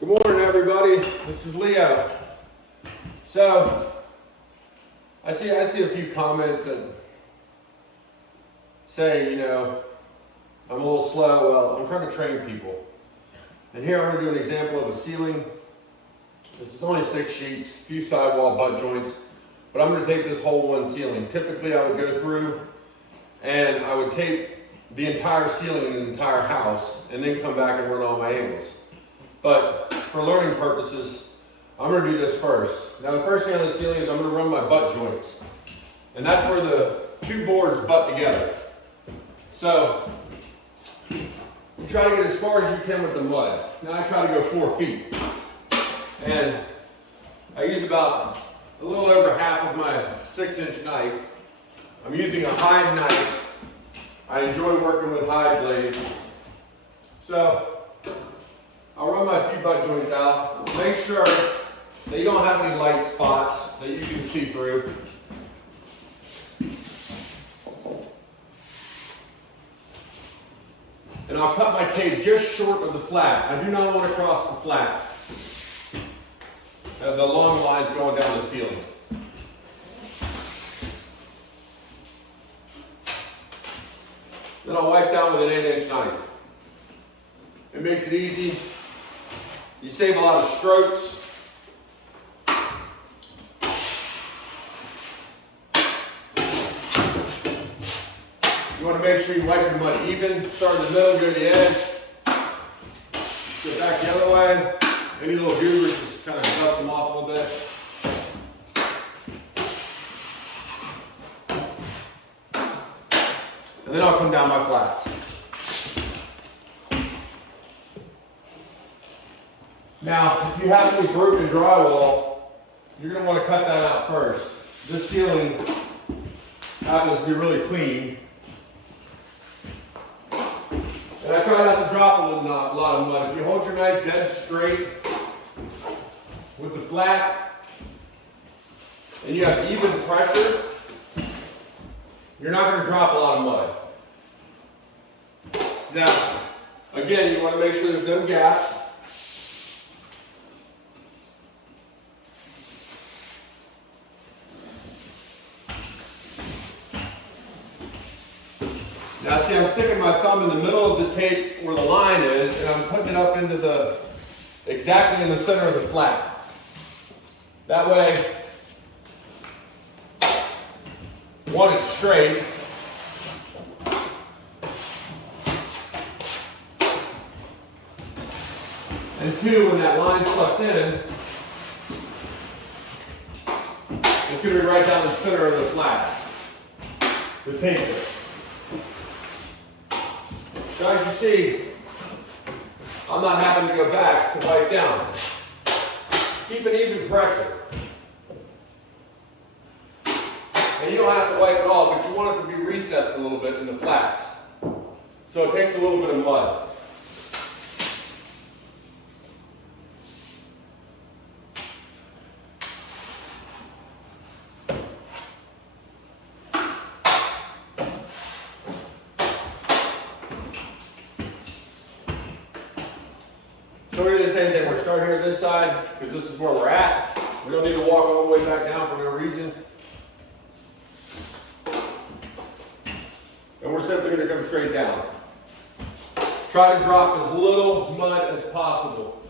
Good morning, everybody. This is Leo. So, I see a few comments that say, I'm a little slow. Well, I'm trying to train people. And here I'm going to do an example of a ceiling. This is only 6 sheets, a few sidewall butt joints, but I'm going to tape this whole one ceiling. Typically, I would go through and I would tape the entire ceiling in the entire house and then come back and run all my angles. But for learning purposes, I'm going to do this first. Now the first thing on the ceiling is I'm going to run my butt joints. And that's where the 2 boards butt together. So, you try to get as far as you can with the mud. Now I try to go 4 feet. And I use about a little over half of my 6-inch knife. I'm using a hide knife. I enjoy working with hide blades. So, I'll run my few butt joints out. Make sure that you don't have any light spots that you can see through. And I'll cut my tape just short of the flat. I do not want to cross the flat. The long lines going down the ceiling. Then I'll wipe down with an 8-inch knife. It makes it easy. You save a lot of strokes. You want to make sure you wipe your mud even. Start in the middle, go to the edge. Go back the other way. Any little goobers, just kind of dust them off a little bit. And then I'll come down my flats. Now, if you have any broken drywall, you're going to want to cut that out first. This ceiling happens to be really clean. And I try not to drop a lot of mud. If you hold your knife dead straight with the flat, and you have even pressure, you're not going to drop a lot of mud. Now, again, you want to make sure there's no gaps. Now see, I'm sticking my thumb in the middle of the tape where the line is, and I'm putting it up into exactly in the center of the flat. That way, one, it's straight. And 2, when that line sucks in, it's going to be right down the center of the flats. The tape is. So as you see, I'm not having to go back to wipe down. Keep an even pressure. And you don't have to wipe it all, but you want it to be recessed a little bit in the flats. So it takes a little bit of mud. So we're going to do the same thing. We're starting here at this side because this is where we're at. We don't need to walk all the way back down for no reason. And we're simply going to come straight down. Try to drop as little mud as possible.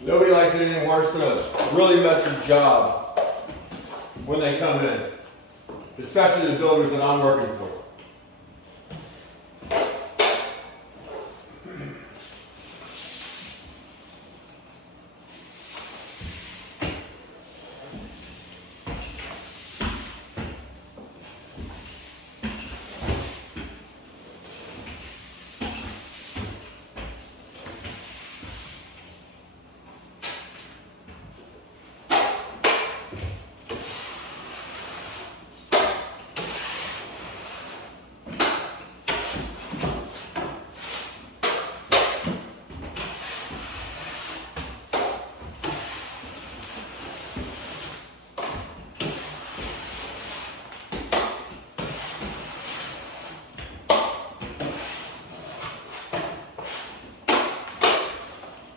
Nobody likes anything worse than a really messy job when they come in, especially the builders that I'm working for.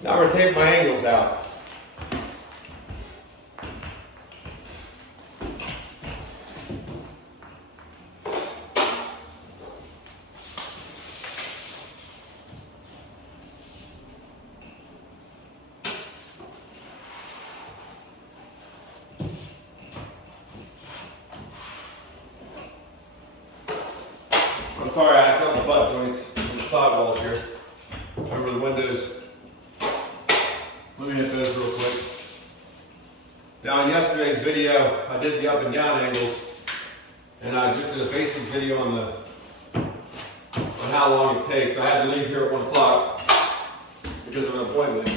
Now I'm going to tape my angles out. I'm sorry, I got the butt joints and the sidewalls here over the windows. Let me hit those real quick. Now in yesterday's video, I did the up and down angles, and I just did a basic video on how long it takes. I had to leave here at 1 o'clock because of an appointment.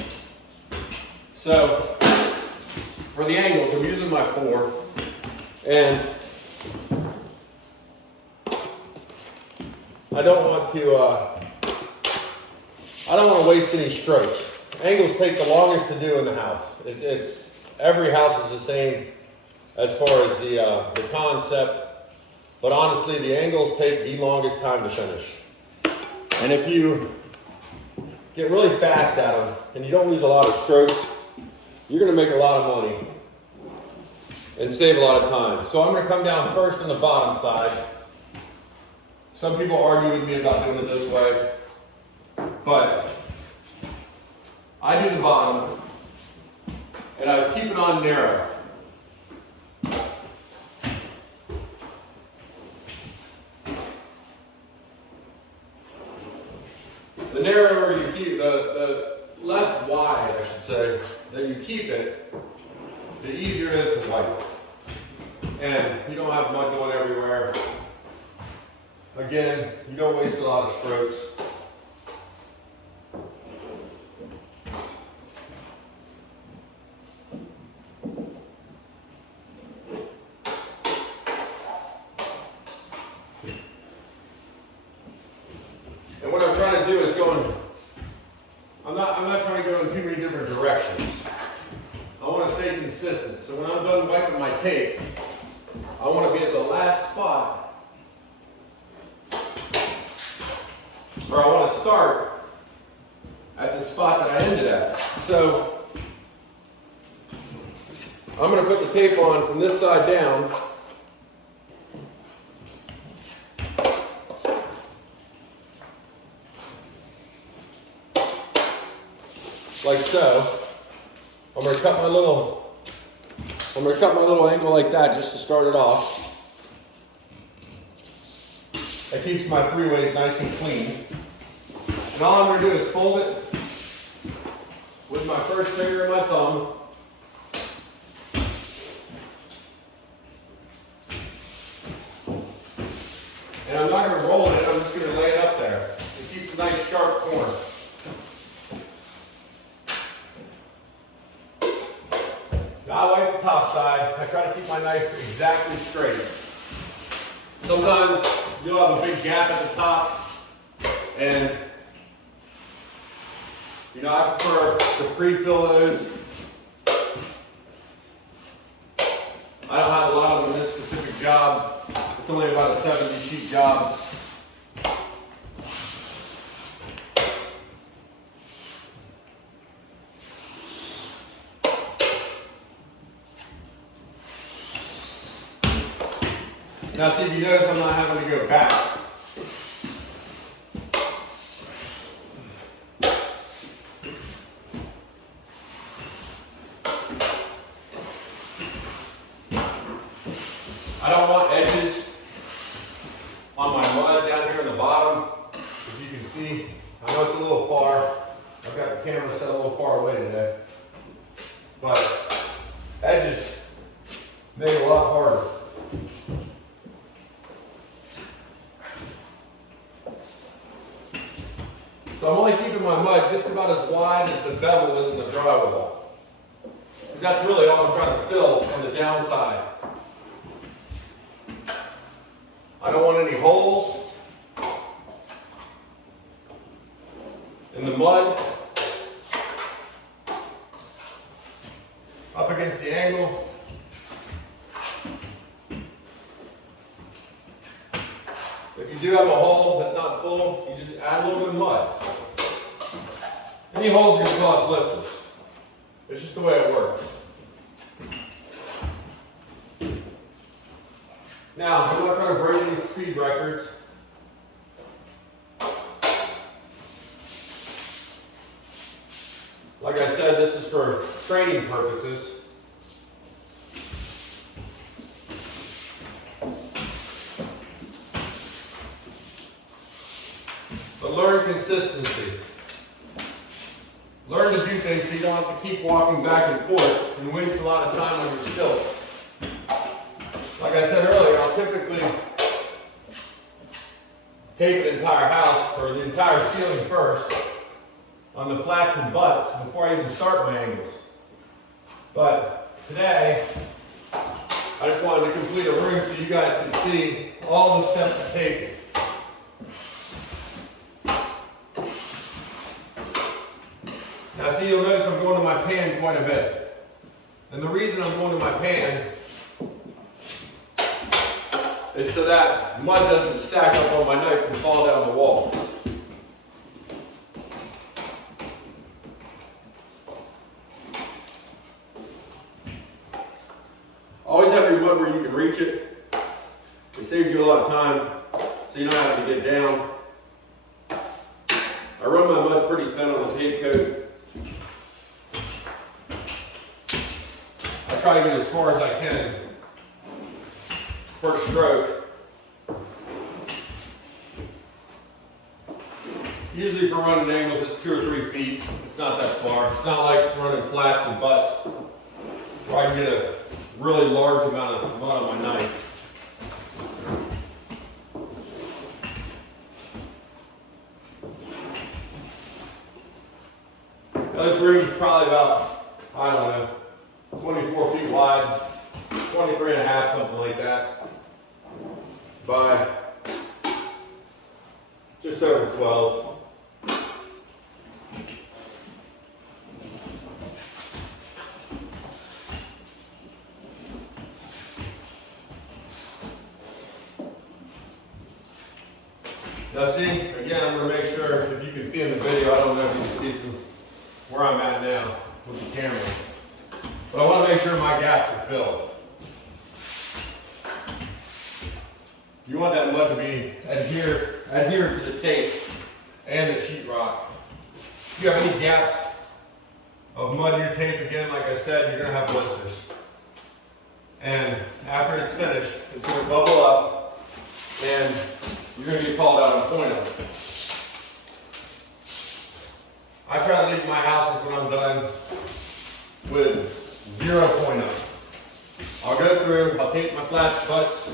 So for the angles, I'm using my 4, and I don't want to waste any strokes. Angles take the longest to do in the house. It's every house is the same as far as the concept, but honestly, the angles take the longest time to finish. And if you get really fast at them and you don't lose a lot of strokes, you're going to make a lot of money and save a lot of time. So I'm going to come down first on the bottom side. Some people argue with me about doing it this way, but I do the bottom, and I keep it on narrow. The narrower you keep, the less wide, I should say, that you keep it, the easier it is to wipe. And you don't have mud going everywhere. Again, you don't waste a lot of strokes. And what I'm trying to do is I'm not trying to go in too many different directions. I want to stay consistent. So when I'm done wiping my tape, I want to be at the last spot. Or I want to start at the spot that I ended at. So I'm going to put the tape on from this side down. Like so. I'm going to cut my little angle like that just to start it off. That keeps my freeways nice and clean. And all I'm going to do is fold it with my first finger and my thumb. And I'm not going to roll it, I'm just going to lay it up there. It keeps a nice sharp corner. Now I wipe the top side. I try to keep my knife exactly straight. Sometimes you'll have a big gap at the top, and I prefer to pre-fill those. I don't have a lot of them in this specific job. It's only about a 70 sheet job. Now see, if you notice, I'm not having to go back. I don't want edges on my mud down here in the bottom. As you can see, I know it's a little far. I've got the camera set a little far away today. But edges make it a lot harder. So I'm only keeping my mud just about as wide as the bevel is in the drywall. Because that's really all I'm trying to fill on the downside. I don't want any holes in the mud up against the angle. If you do have a hole that's not full, you just add a little bit of mud. Any holes are going to cause blisters. It's just the way it works. Now, I'm not trying to break any speed records. Like I said, this is for training purposes. But learn consistency. Learn to do things so you don't have to keep walking back and forth and waste a lot of time on your stilts. Like I said earlier, I'll typically tape the entire house or the entire ceiling first on the flats and butts before I even start my angles. But today, I just wanted to complete a room so you guys can see all the steps of taping. Now see, you'll notice I'm going to my pan quite a bit. And the reason I'm going to my pan is so that mud doesn't stack up on my knife and fall down the wall. Always have your mud where you can reach it. It saves you a lot of time, so you don't have to get down. I run my mud pretty thin on the tape coat. I try to get as far as I can per stroke. Usually for running angles, it's 2 or 3 feet. It's not that far. It's not like running flats and butts where I can get a really large amount of mud on my knife. Now this room is probably about, I don't know, 24 feet wide, 23 and a half, something like that, by just over 12. Now see, again, I'm going to make sure, if you can see in the video, I don't know if you can see from where I'm at now with the camera, but I want to make sure my gaps are filled. You want that mud to be adhered to the tape and the sheetrock. If you have any gaps of mud in your tape, again, like I said, you're going to have blisters. And after it's finished, it's going to bubble up and you're going to get called out on point of it. I try to leave my houses when I'm done with 0.0. I'll go through, I'll tape my flats, butts,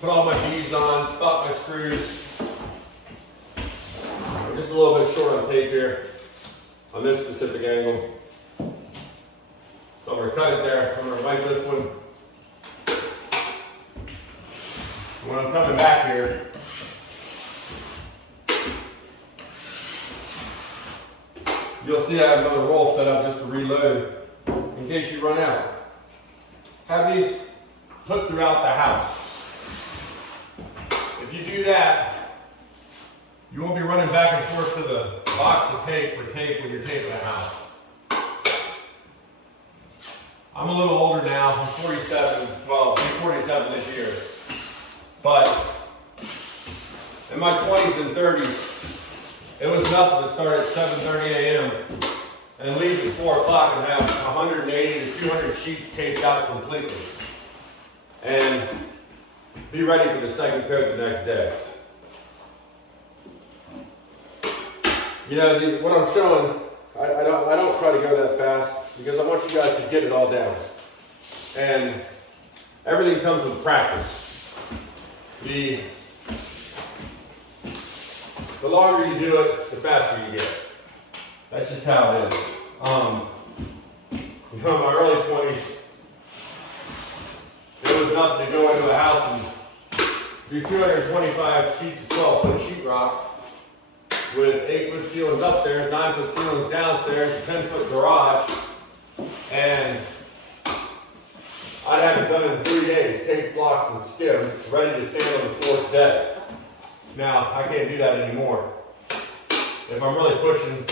put all my beads on, spot my screws. I'm just a little bit short on tape here on this specific angle. So I'm going to cut it there. I'm going to wipe this one. When I'm coming back here, you'll see I have another roll set up just to reload in case you run out. Have these hooked throughout the house. If you do that, you won't be running back and forth to the box of tape for tape when you're taping a house. I'm a little older now, I'm 47, well, I'll be 47 this year. But in my 20s and 30s, it was nothing to start at 7:30 a.m. and leave at 4 o'clock and have 180 to 200 sheets taped out completely. And be ready for the second coat the next day. You know, what I'm showing, I don't try to go that fast because I want you guys to get it all down. And everything comes with practice. The longer you do it, the faster you get. That's just how it is. In my early 20s, it was nothing to go into a house and do 225 sheets of 12-foot sheetrock with 8-foot ceilings upstairs, 9-foot ceilings downstairs, a 10-foot garage, and I'd have it done in 3 days, tape, blocked, and skimmed, ready to sand on the 4th day. Now, I can't do that anymore. If I'm really pushing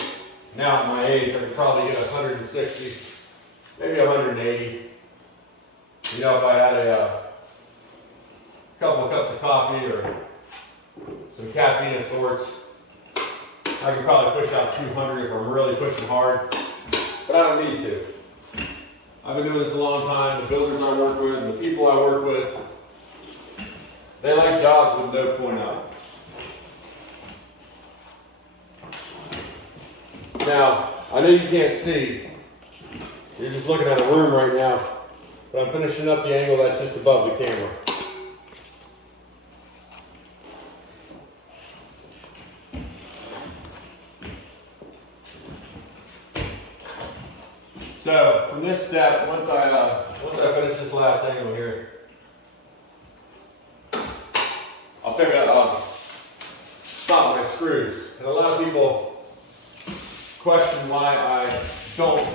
Now at my age, I could probably get 160, maybe 180. You know, if I had a couple of cups of coffee or some caffeine of sorts, I could probably push out 200 if I'm really pushing hard, but I don't need to. I've been doing this a long time. The builders I work with and the people I work with, they like jobs with no point out. Now, I know you can't see. You're just looking at a room right now, but I'm finishing up the angle that's just above the camera. So from this step, once I finish this last angle here, I'll pick up, stop my screws. And a lot of people question why I don't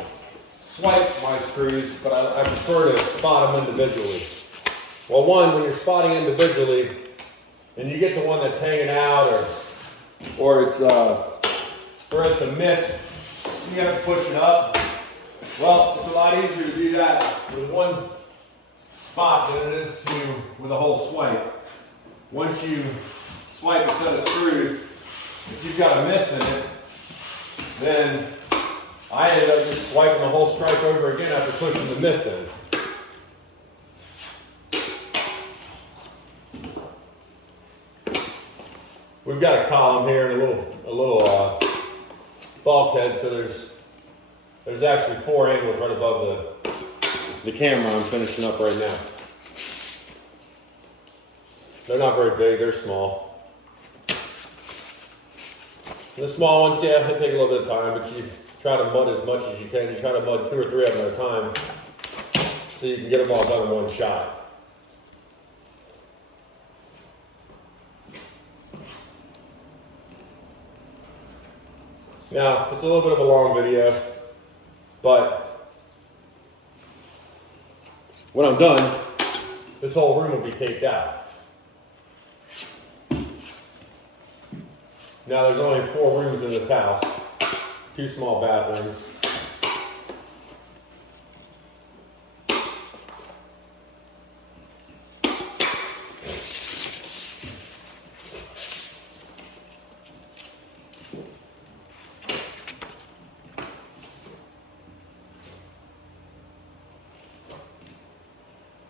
swipe my screws, but I prefer to spot them individually. Well, one, when you're spotting individually, and you get the one that's hanging out, or it's a miss, you have to push it up. Well, it's a lot easier to do that with one spot than it is with a whole swipe. Once you swipe a set of screws, if you've got a miss in it, then I ended up just swiping the whole stripe over again after pushing the miss in. We've got a column here and a little bulkhead, so there's actually 4 angles right above the camera I'm finishing up right now. They're not very big, they're small. And the small ones, yeah, they take a little bit of time, but you try to mud as much as you can. You try to mud 2 or 3 of them at a time so you can get them all done in one shot. Now, it's a little bit of a long video, but when I'm done, this whole room will be taped out. Now, there's only 4 rooms in this house, 2 small bathrooms.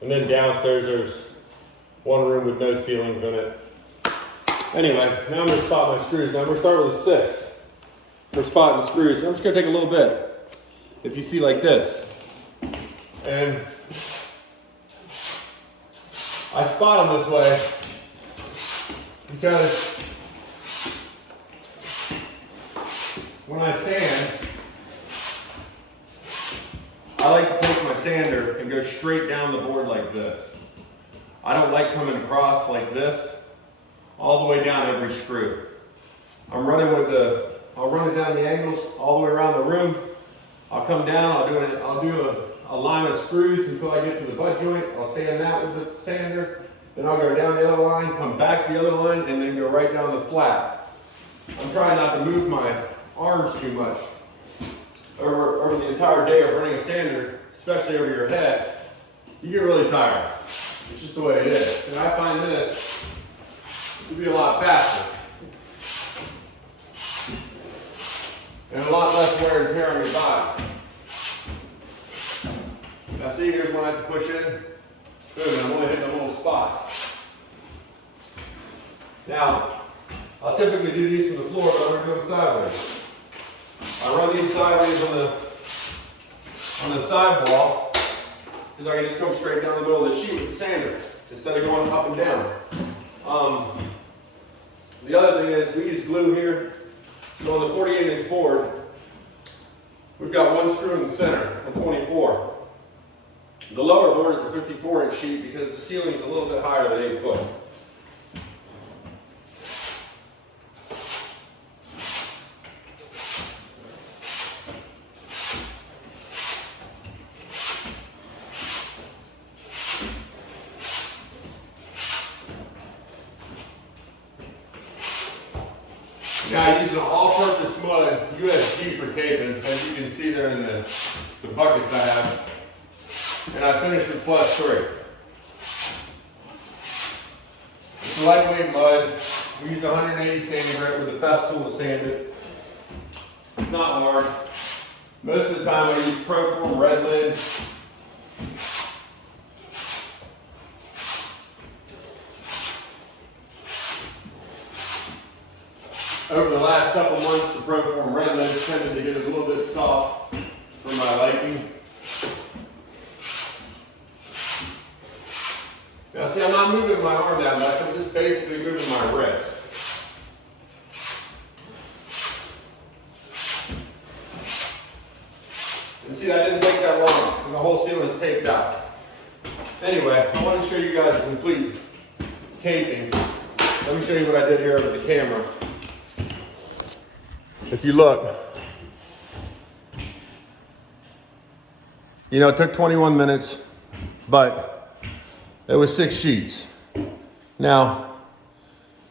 And then downstairs, there's 1 room with no ceilings in it. Anyway, now I'm going to spot my screws. Now I'm going to start with a 6 for spotting the screws. I'm just going to take a little bit. If you see like this. And I spot them this way because when I sand, I like to take my sander and go straight down the board like this. I don't like coming across like this all the way down every screw. I'll run it down the angles all the way around the room. I'll come down, I'll do a line of screws until I get to the butt joint. I'll sand that with the sander. Then I'll go down the other line, come back the other line, and then go right down the flat. I'm trying not to move my arms too much. Over the entire day of running a sander, especially over your head, you get really tired. It's just the way it is. And I find this to be a lot faster. And a lot less wear and tear on your body. Now see, here's when I have to push in. Boom, I'm only hitting a little spot. Now, I'll typically do these from the floor, but I'm going to do them sideways. I run these sideways on the sidewall because I can just come straight down the middle of the sheet with the sander instead of going up and down. The other thing is we use glue here. So on the 48-inch board, we've got 1 screw in the center, a 24. The lower board is a 54-inch sheet because the ceiling is a little bit higher than 8 foot. Now using an all-purpose mud USG for taping, as you can see there in the buckets I have. And I finished with +3. It's lightweight mud. We use 180 sanding grit with a fast tool to sand it. It's not hard. Most of the time I use Proform red lid. Over the last couple months, the Proform red lid tended to get a little bit soft for my liking. Now see, I'm not moving my arm that much, I'm just basically moving my wrist. And see, that didn't take that long, and the whole ceiling is taped out. Anyway, I want to show you guys a complete taping. Let me show you what I did here with the camera. If you look, you know, it took 21 minutes, but it was 6 sheets. Now,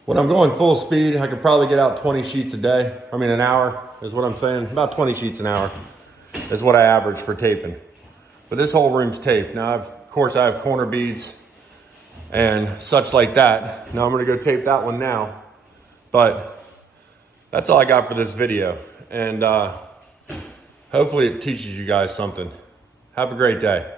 when I'm going full speed, I could probably get out 20 sheets a day. I mean, an hour is what I'm saying. About 20 sheets an hour is what I average for taping. But this whole room's taped. Now, of course, I have corner beads and such like that. Now I'm gonna go tape that one now. But that's all I got for this video. And hopefully it teaches you guys something. Have a great day.